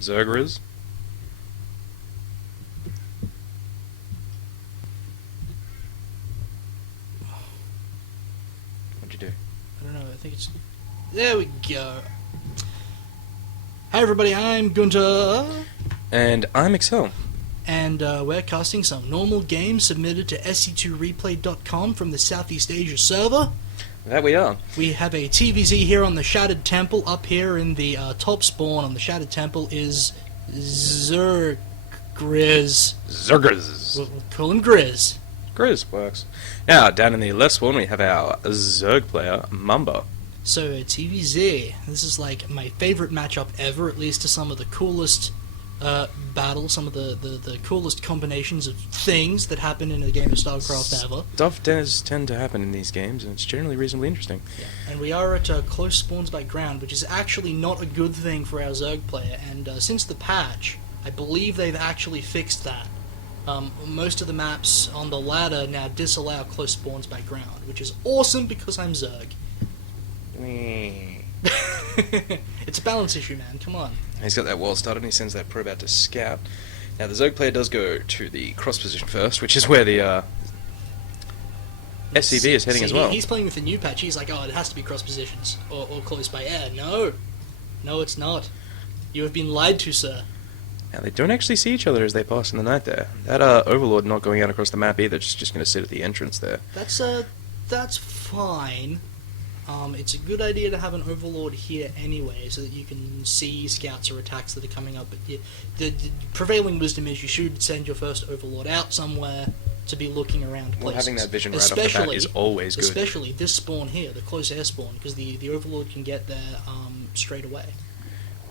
zzirGrizz. What'd you do? I don't know, I think it's... There we go. Hi everybody, I'm Gunter. And I'm Excel. And we're casting some normal games submitted to sc2replay.com from the Southeast Asia server. That we are. We have a TVZ here on the Shattered Temple. Up here in the top spawn on the Shattered Temple is zzirGrizz. zzirGrizz. We'll call him Grizz. Grizz works. Now, down in the left spawn, we have our Zerg player, Mamba. So, TVZ, this is like my favorite matchup ever, at least to some of the coolest battles, some of the coolest combinations of things that happen in a game of StarCraft ever. Stuff does tend to happen in these games, and it's generally reasonably interesting. Yeah. And we are at close spawns by ground, which is actually not a good thing for our Zerg player, and since the patch, I believe they've actually fixed that. Most of the maps on the ladder now disallow close spawns by ground, which is awesome because I'm Zerg. It's a balance issue, man. Come on. He's got that wall started and he sends that probe out to scout. Now the Zerg player does go to the cross position first, which is where the SCV is heading as well. He's playing with the new patch. He's like, oh, it has to be cross positions or close by air. No, it's not. You have been lied to, sir. Now they don't actually see each other as they pass in the night there. That Overlord not going out across the map either, just going to sit at the entrance there. That's fine. It's a good idea to have an Overlord here anyway, so that you can see scouts or attacks that are coming up. But the prevailing wisdom is you should send your first Overlord out somewhere to be looking around places. Well, having that vision right off the bat is always good. Especially this spawn here, the close air spawn, because the Overlord can get there straight away.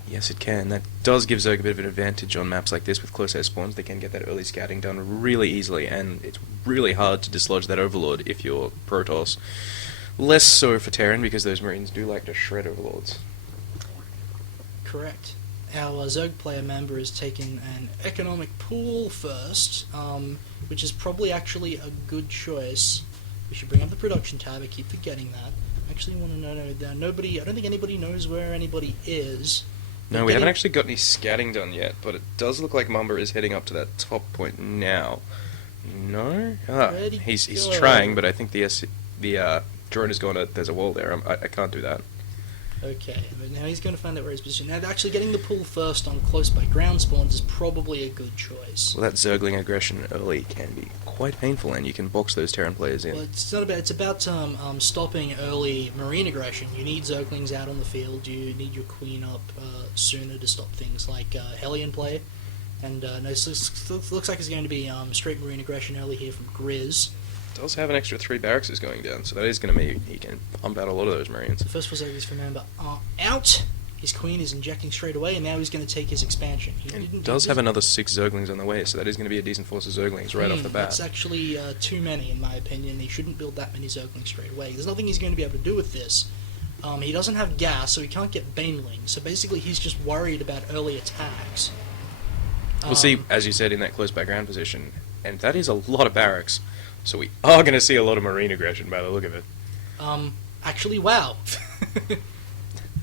Yes, it can. That does give Zerg a bit of an advantage on maps like this with close air spawns. They can get that early scouting done really easily, and it's really hard to dislodge that Overlord if you're Protoss. Less so for Terran, because those Marines do like to shred Overlords. Correct. Our Zerg player member is taking an economic pool first, which is probably actually a good choice. We should bring up the production tab. I keep forgetting that. I actually want to know that nobody. I don't think anybody knows where anybody is. No, we haven't actually got any scouting done yet, but it does look like Mamba is heading up to that top point now. No? He's trying, but I think the drone is going to... There's a wall there. I can't do that. Okay, but now he's going to find out where his position. Now, actually getting the pull first on close by ground spawns is probably a good choice. Well, that Zergling aggression early can be quite painful, and you can box those Terran players in. Well, it's not about. It's about stopping early Marine aggression. You need Zerglings out on the field. You need your Queen up sooner to stop things like Hellion play. And no, looks like it's going to be straight Marine aggression early here from Grizz. Does have an extra 3 barracks going down, so that is going to mean he can pump out a lot of those Marines. The first 4 Zerglings for Mamba are out. His Queen is injecting straight away, and now he's going to take his expansion. He does have another 6 Zerglings on the way, so that is going to be a decent force of Zerglings right off the bat. That's actually too many, in my opinion. He shouldn't build that many Zerglings straight away. There's nothing he's going to be able to do with this. He doesn't have gas, so he can't get Banelings. So basically, he's just worried about early attacks. We'll see, as you said, in that close background position, and that is a lot of barracks. So we are going to see a lot of Marine aggression by the look of it. Actually, wow.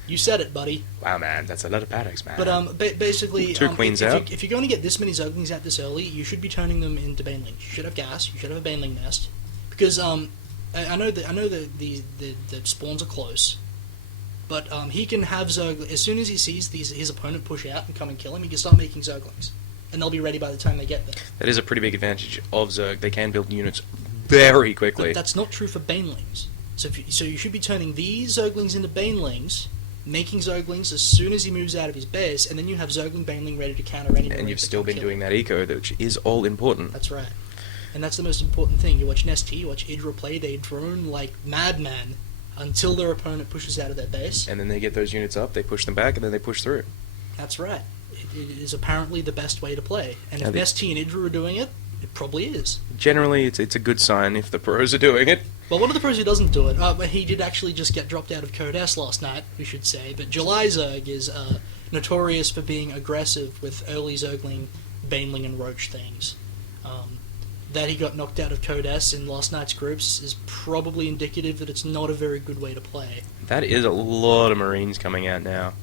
You said it, buddy. Wow, man, that's a lot of barracks, man. But basically, 2 Queens out. If you're going to get this many Zerglings out this early, you should be turning them into Banelings. You should have gas. You should have a Baneling nest, because I know that the spawns are close, but he can have Zerg as soon as he sees his opponent push out and come and kill him. He can start making Zerglings. And they'll be ready by the time they get there. That is a pretty big advantage of Zerg. They can build units very quickly. But that's not true for Banelings. So you should be turning these Zerglings into Banelings, making Zerglings as soon as he moves out of his base, and then you have Zergling Baneling ready to counter any. And you've still been doing that eco, which is all important. That's right. And that's the most important thing. You watch Nesty, you watch Idra play, they drone like madmen until their opponent pushes out of their base. And then they get those units up, they push them back, and then they push through. That's right. It is apparently the best way to play. And if Nesty and Idra are doing it, it probably is. Generally, it's a good sign if the pros are doing it. Well, one of the pros who doesn't do it, he did actually just get dropped out of Code S last night, we should say, but July Zerg is notorious for being aggressive with early Zergling, Baneling, and Roach things. That he got knocked out of Code S in last night's groups is probably indicative that it's not a very good way to play. That is a lot of Marines coming out now.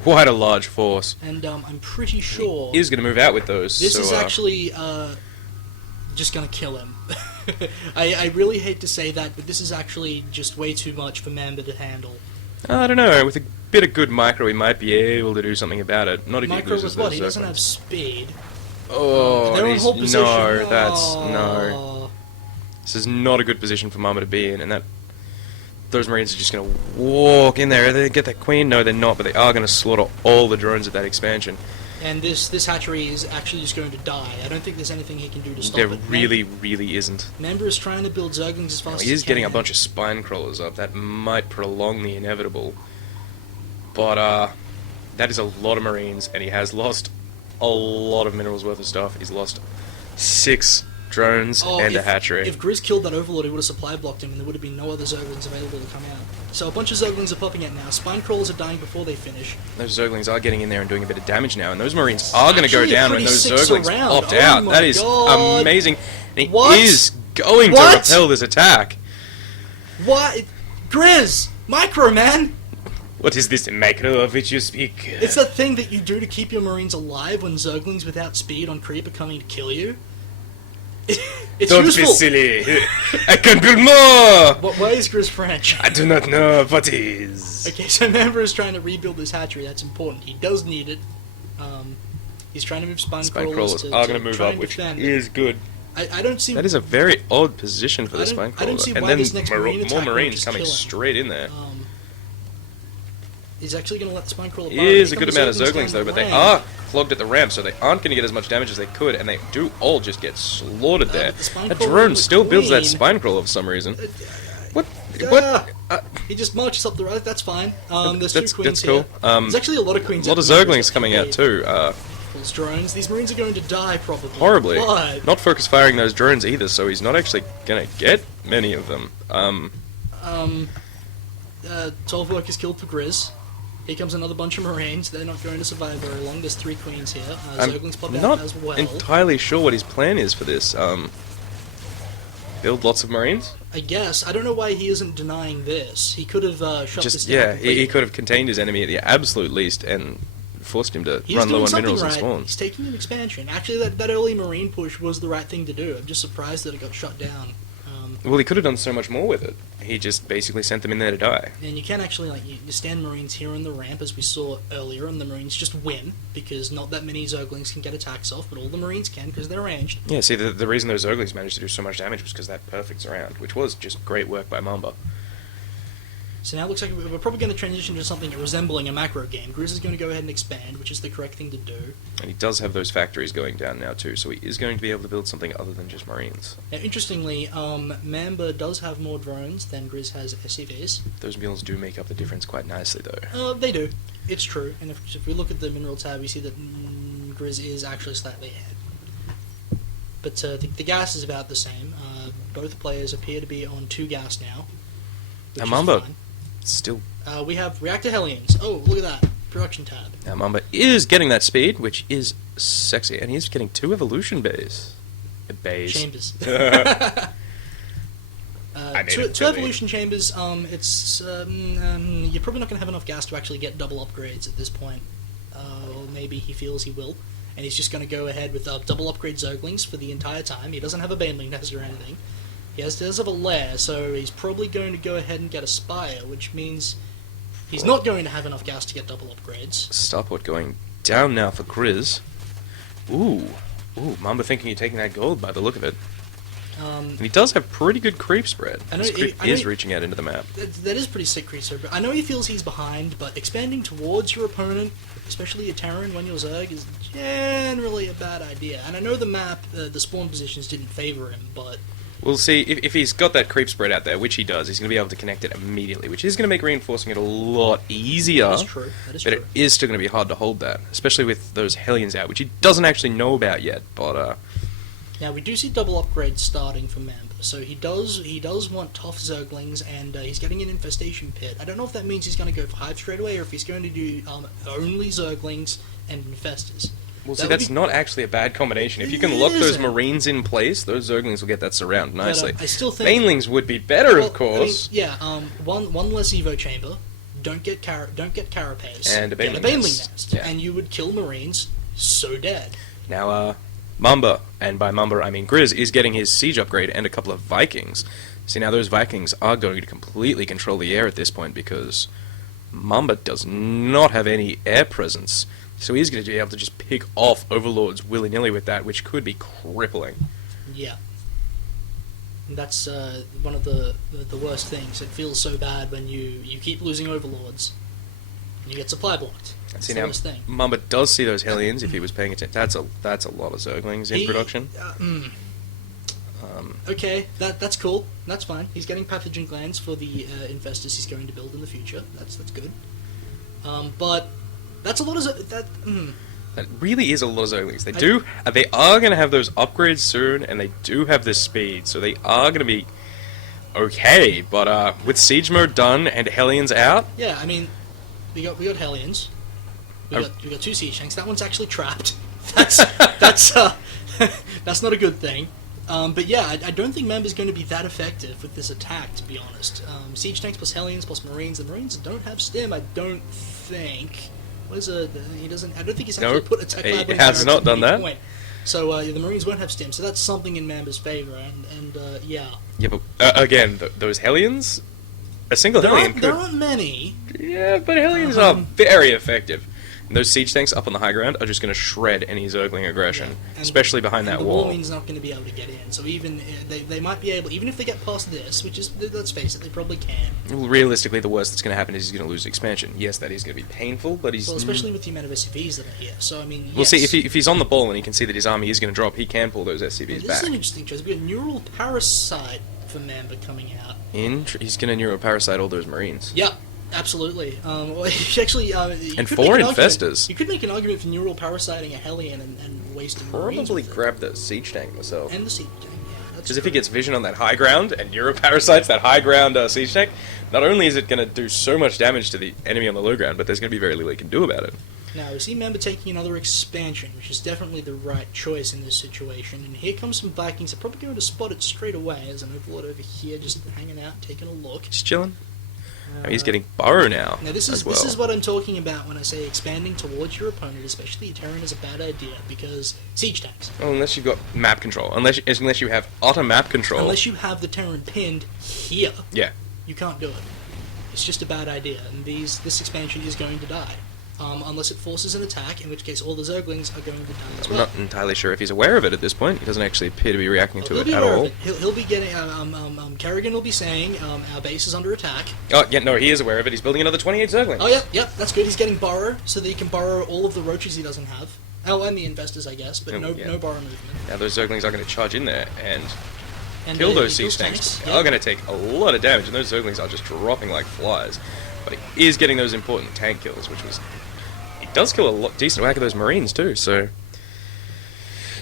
quite a large force. And I'm pretty sure He is going to move out with those. this so, is actually just going to kill him. I really hate to say that, but this is actually just way too much for Mamba to handle. I don't know. With a bit of good micro, he might be able to do something about it. Not if he Micro loses with what? those He doesn't have Zerglings. speed. Oh, They're in he's, hold position. no, that's no. No. This is not a good position for Mamba to be in, and that those Marines are just going to walk in there. Are they going to get that queen? No, they're not, but they are going to slaughter all the drones at that expansion. And this hatchery is actually just going to die. I don't think there's anything he can do to stop There it. really isn't. Mamba is trying to build Zerglings as fast as He is getting a can. bunch of spine crawlers up. That might prolong the inevitable. But, that is a lot of Marines, and he has lost a lot of minerals worth of stuff. He's lost 6 drones and a hatchery. If Grizz killed that Overlord, he would have supply blocked him, and there would have been no other Zerglings available to come out. So a bunch of Zerglings are popping out now. Spine crawlers are dying before they finish. Those Zerglings are getting in there and doing a bit of damage now, and those Marines are going to go Actually, down when pretty those sick Zerglings surround. popped Oh out. my That is God. amazing. And he What? is going What? to repel this attack. What? Grizz! Micro, man! What is this macro of which you speak? It's that thing that you do to keep your Marines alive when Zerglings without speed on creep are coming to kill you. It's Don't useful. be silly. I can build more. Why is Grizz French? I do not know what is. Okay, so Mamba is trying to rebuild this hatchery. That's important. He does need it. He's trying to move spine Crawlers to are going to move try up, and which defend. is good. I don't see. That is a very odd position for the spine I crawler. don't see And why then this next Marine more attack won't Marines just coming kill him. straight in there. He's actually going to let the spine crawler. Is a good amount of down Zerglings though, the but they ramp. are clogged at the ramp, so they aren't going to get as much damage as they could, and they do all just get slaughtered there. but the spine That crawler drone with still builds that queen- spine crawler for some reason. What? Ah, What? he just marches up the road. That's fine. There's That's- 2 queens that's cool. here. There's actually a lot of queens. A lot of at the moment, Zerglings coming out okay. too. Those drones. These Marines are going to die probably. Horribly. But, Not focus firing those drones either, so he's not actually going to get many of them. 12 workers killed for Grizz. Here comes another bunch of Marines. They're not going to survive very long. There's 3 queens here. I'm Zerglings pop out not as well. entirely sure what his plan is for this. Build lots of Marines? I guess. I don't know why he isn't denying this. He could have shut this Just, down. yeah, completely. he could have contained his enemy at the absolute least and forced him to He's run low doing on something minerals and right. spawns. He's taking an expansion. Actually, that early Marine push was the right thing to do. I'm just surprised that it got shut down. Well, he could have done so much more with it. He just basically sent them in there to die. And you can actually, like, you stand Marines here on the ramp, as we saw earlier, and the Marines just win, because not that many Zerglings can get attacks off, but all the Marines can, because they're ranged. Yeah, see, the reason those Zerglings managed to do so much damage was because that perfects around, which was just great work by Mamba. So now it looks like we're probably going to transition to something resembling a macro game. Grizz is going to go ahead and expand, which is the correct thing to do. And he does have those factories going down now too, so he is going to be able to build something other than just Marines. Now, interestingly, Mamba does have more drones than Grizz has SCVs. Those mules do make up the difference quite nicely though. They do. It's true. And if we look at the mineral tab, we see that Grizz is actually slightly ahead. But the gas is about the same. Both players appear to be on 2 gas now. Which And is Mamba fine. still... We have Reactor Hellions. Oh, look at that. Production tab. Now Mamba is getting that speed, which is sexy, and he's getting 2 evolution bays. Bays. Chambers. I made Two it silly. evolution chambers. You're probably not going to have enough gas to actually get double upgrades at this point. Or maybe he feels he will, and he's just going to go ahead with double upgrade Zerglings for the entire time. He doesn't have a Baneling nest or anything. He does have a lair, so he's probably going to go ahead and get a Spire, which means he's not going to have enough gas to get double upgrades. Starport going down now for Grizz. Ooh, Mamba thinking you're taking that gold by the look of it. And he does have pretty good creep spread. I know His creep I know is reaching out into the map. That is pretty sick, Creaser, but I know he feels he's behind, but expanding towards your opponent, especially a Terran when you're Zerg, is generally a bad idea. And I know the map, the spawn positions didn't favour him, but... We'll see, if he's got that creep spread out there, which he does, he's going to be able to connect it immediately, which is going to make reinforcing it a lot easier. That is true. That is But true. it is still going to be hard to hold that, especially with those Hellions out, which he doesn't actually know about yet, but... Now, we do see double upgrades starting for Mamba, so he does want tough Zerglings, and he's getting an Infestation Pit. I don't know if that means he's going to go for Hive straight away, or if he's going to do only Zerglings and Infestors. Well, see, That would that's be- not actually a bad combination. If you It can lock those isn't. Marines in place, those Zerglings will get that surround nicely. I still think... Banelings would be better, Well, of course. I mean, yeah, one less Evo chamber, don't get carapace, and a get a baneling baneling nest. nest, Yeah. and you would kill Marines so dead. Now, Mamba, and by Mamba I mean Grizz, is getting his siege upgrade and a couple of Vikings. See, now those Vikings are going to completely control the air at this point because Mamba does not have any air presence. So he's going to be able to just pick off overlords willy-nilly with that, which could be crippling. Yeah. And that's one of the worst things. It feels so bad when you keep losing overlords and you get supply blocked. That's See, the now, worst thing. Mamba does see those Hellions if he was paying attention. That's a lot of Zerglings in production. Okay, that's cool. That's fine. He's getting pathogen glands for the infestors he's going to build in the future. That's good. But that's a lot of That really is a lot of Zerglings. They are going to have those upgrades soon, and they do have the speed, so they are going to be okay. But with siege mode done and Hellions out, yeah. I mean, we got Hellions. We got 2 siege tanks. That one's actually trapped. That's not a good thing. But yeah, I don't think Mamba's going to be that effective with this attack, to be honest. Siege tanks plus Hellions plus Marines. The Marines don't have stim, I don't think. He doesn't. I don't think he's actually put a tech lab in. He has not done that. Point. So the Marines won't have stim, so that's something in Mamba's favor, and yeah. Yeah, but again, those Hellions, a single Hellion There aren't many. Yeah, but Hellions are very effective. And those siege tanks up on the high ground are just going to shred any Zergling aggression, especially behind that wall. The Warming's not going to be able to get in, so even they might be able, even if they get past this, which is, let's face it, they probably can. Well, realistically, the worst that's going to happen is he's going to lose expansion. Yes, that is going to be painful, but he's... Well, especially with the amount of SCVs that are here, so I mean, yes. We'll see, if he's on the ball and he can see that his army is going to drop, he can pull those SCVs back. This is an interesting choice. We've got Neural Parasite for Mamba coming out. He's going to neuroparasite all those Marines. Yep. Absolutely. Actually, and 4 infestors. You could make an argument for neural parasiting a Hellion and wasting Marines. Probably grab the siege tank myself. And the siege tank, yeah. Because if he gets vision on that high ground and neuroparasites that high ground siege tank, not only is it going to do so much damage to the enemy on the low ground, but there's going to be very little he can do about it. Now, we see Mamba taking another expansion, which is definitely the right choice in this situation. And here comes some Vikings. They're probably going to spot it straight away. There's an overlord over here just hanging out, taking a look. Just chilling. He's getting Burrow now. Now this is what I'm talking about when I say expanding towards your opponent, especially a Terran, is a bad idea because siege tanks. Well, unless you've got map control, unless you have utter map control. Unless you have the Terran pinned here. Yeah. You can't do it. It's just a bad idea, and this expansion is going to die. Unless it forces an attack, in which case all the Zerglings are going to die as well. I'm not entirely sure if he's aware of it at this point. He doesn't actually appear to be reacting to it at all. He'll be getting. Kerrigan will be saying, "Our base is under attack." Oh yeah, no, he is aware of it. He's building another 28 Zerglings. Oh yep, that's good. He's getting Burrow, so that he can borrow all of the roaches he doesn't have. Oh, and the infestors, I guess, but no Burrow movement. Now those Zerglings are going to charge in there and kill those siege tanks. They are going to take a lot of damage, and those Zerglings are just dropping like flies. But he is getting those important tank kills, which was... does kill a decent whack of those Marines too, so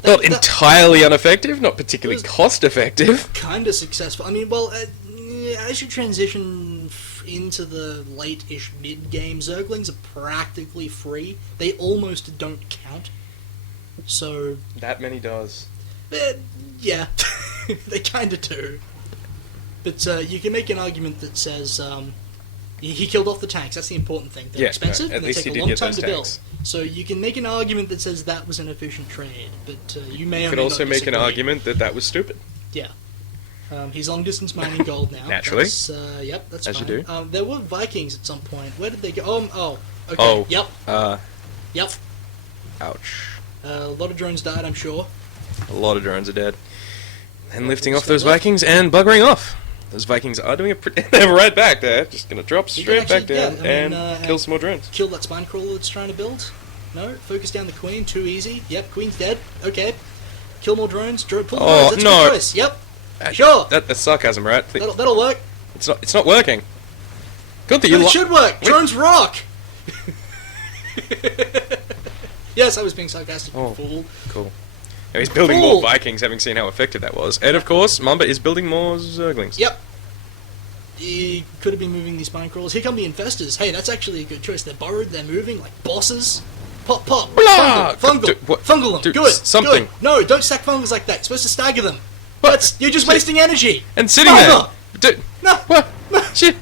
not entirely ineffective, not particularly cost effective. Kind of successful. I mean, well, as you transition into the late-ish mid-game, Zerglings are practically free. They almost don't count. So that many does. Yeah, they kind of do. But you can make an argument that says. He killed off the tanks. That's the important thing. They're expensive, and they take a long time to build. So you can make an argument that says that was an efficient trade, but you may or may not disagree. You could also make an argument that was stupid. Yeah. He's long-distance mining gold now. Naturally. Yep, that's as fine. You do. There were Vikings at some point. Where did they go? Okay. Oh. Yep. Yep. Ouch. A lot of drones died, I'm sure. A lot of drones are dead. And lifting off those Vikings and buggering off. Those Vikings are doing they're right back there. Just gonna drop straight back down and kill some more drones. Kill that spine crawler that's trying to build. No, focus down the queen. Too easy. Yep, queen's dead. Okay. Kill more drones. Pull the drones. That's a good choice. Yep. Sure. That's sarcasm, right? That'll work. It's not working. Good that you. It should work. Drones rock. Yes, I was being sarcastic. Fool. Cool. Now he's building more Vikings, having seen how effective that was. And of course, Mamba is building more Zerglings. Yep. He could have been moving these spine crawlers. Here come the infestors. Hey, that's actually a good choice. They're burrowed, they're moving like bosses. Pop, pop. Blah! Fungal them. Good. Something. Good. No, don't stack fungals like that. You're supposed to stagger them. What? You're just wasting energy. And sitting there. No. What? Shit.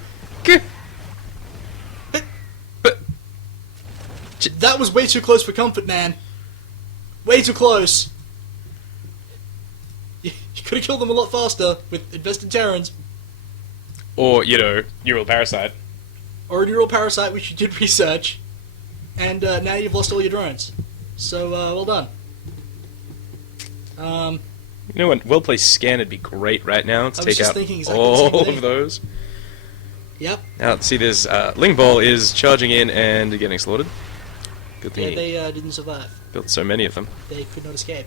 That was way too close for comfort, man. Way too close. You could have killed them a lot faster with invested Terrans. Or, you know, neural parasite. Or a neural parasite, which you did research. And now you've lost all your drones. So, well done. You know what? Well-placed scan would be great right now to take out exactly all of those. Yep. Now, see, there's Ling Ball is charging in and getting slaughtered. Good thing Yeah, they didn't survive. built so many of them. They could not escape.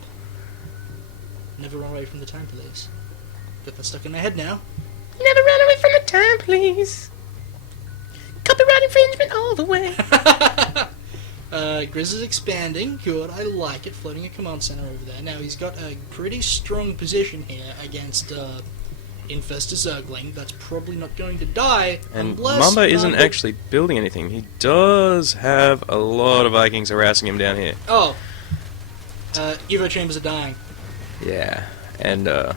Never run away from the time police. Got that stuck in my head now. Never run away from the time, please. Copyright infringement all the way. Grizz is expanding. Good, I like it. Floating a command center over there. Now, he's got a pretty strong position here against Infestor Zergling. That's probably not going to die And unless Mamba isn't actually building anything. He does have a lot of Vikings harassing him down here. Oh. Evo chambers are dying. Yeah, and not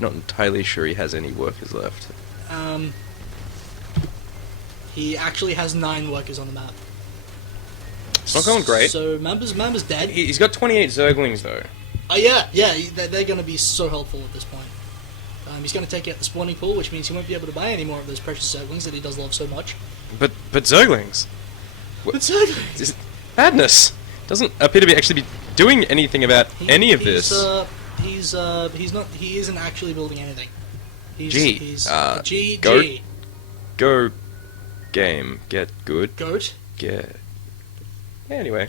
entirely sure he has any workers left. He actually has 9 workers on the map. It's not going great. So Mamba's dead. He's got 28 Zerglings though. Oh yeah, they're going to be so helpful at this point. He's going to take out the spawning pool, which means he won't be able to buy any more of those precious Zerglings that he does love so much. But Zerglings. But Zerglings. It's madness. Doesn't appear to be actually be doing anything about any of this. He's not. He isn't actually building anything. Go game, get good. Goat. Get. Yeah, anyway.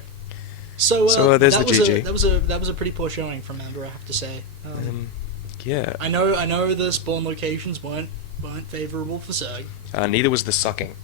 So there's that the was GG. that was a pretty poor showing from Mamba, I have to say. Yeah. I know the spawn locations weren't favourable for Zerg. Neither was the sucking.